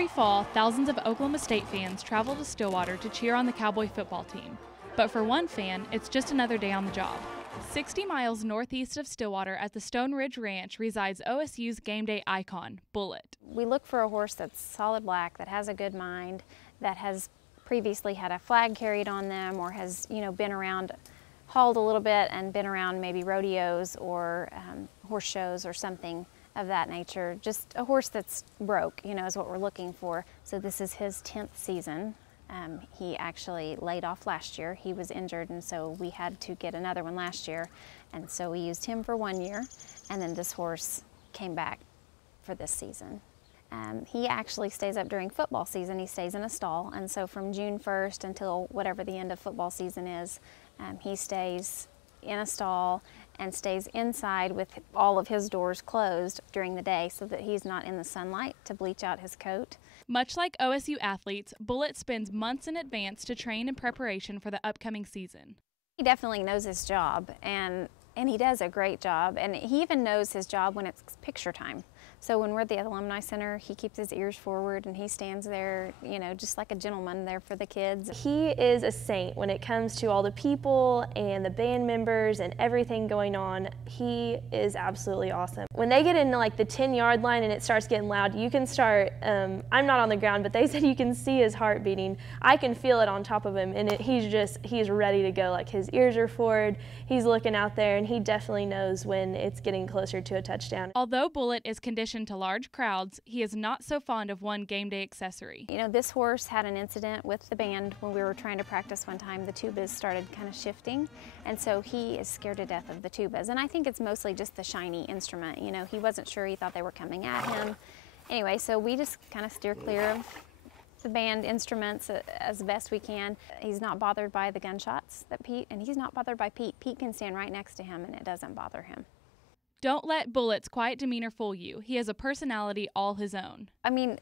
Every fall, thousands of Oklahoma State fans travel to Stillwater to cheer on the Cowboy football team. But for one fan, it's just another day on the job. 60 miles northeast of Stillwater at the Stone Ridge Ranch resides OSU's game day icon, Bullet. We look for a horse that's solid black, that has a good mind, that has previously had a flag carried on them, or has, been around, hauled a little bit and been around maybe rodeos or horse shows or something of that nature. Just a horse that's broke, is what we're looking for. So this is his 10th season. He actually laid off last year. He was injured, and so we had to get another one last year. And so we used him for 1 year, and then this horse came back for this season. He actually stays up during football season. He stays in a stall, and so from June 1st until whatever the end of football season is, he stays in a stall and stays inside with all of his doors closed during the day so that he's not in the sunlight to bleach out his coat. Much like OSU athletes, Bullet spends months in advance to train in preparation for the upcoming season. He definitely knows his job, and he does a great job, and he even knows his job when it's picture time. So when we're at the Alumni Center, he keeps his ears forward and he stands there, just like a gentleman there for the kids. He is a saint when it comes to all the people and the band members and everything going on. He is absolutely awesome. When they get into like the 10-yard line and it starts getting loud, you can start, I'm not on the ground, but they said you can see his heart beating. I can feel it on top of him, and he's ready to go. Like, his ears are forward, he's looking out there, and he definitely knows when it's getting closer to a touchdown. Although Bullet is conditioned to large crowds, he is not so fond of one game day accessory. This horse had an incident with the band when we were trying to practice one time. The tubas started kind of shifting, and so he is scared to death of the tubas. And I think it's mostly just the shiny instrument. He wasn't sure, he thought they were coming at him. Anyway, so we just kind of steer clear of the band instruments as best we can. He's not bothered by the gunshots that Pete, and he's not bothered by Pete. Pete can stand right next to him and it doesn't bother him. Don't let Bullet's quiet demeanor fool you. He has a personality all his own.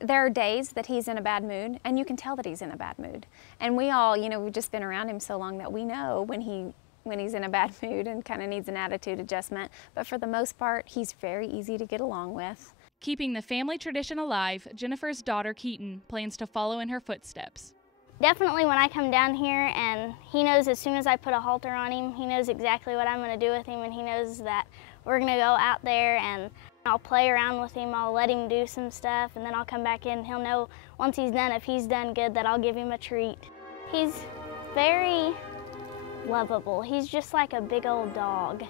There are days that he's in a bad mood, and you can tell that he's in a bad mood. And we all, we've just been around him so long that we know when he's in a bad mood and kind of needs an attitude adjustment. But for the most part, he's very easy to get along with. Keeping the family tradition alive, Jennifer's daughter Keaton plans to follow in her footsteps. Definitely when I come down here, and he knows as soon as I put a halter on him, he knows exactly what I'm going to do with him, and he knows that we're going to go out there and I'll play around with him, I'll let him do some stuff, and then I'll come back in. He'll know once he's done, if he's done good, that I'll give him a treat. He's very lovable. He's just like a big old dog.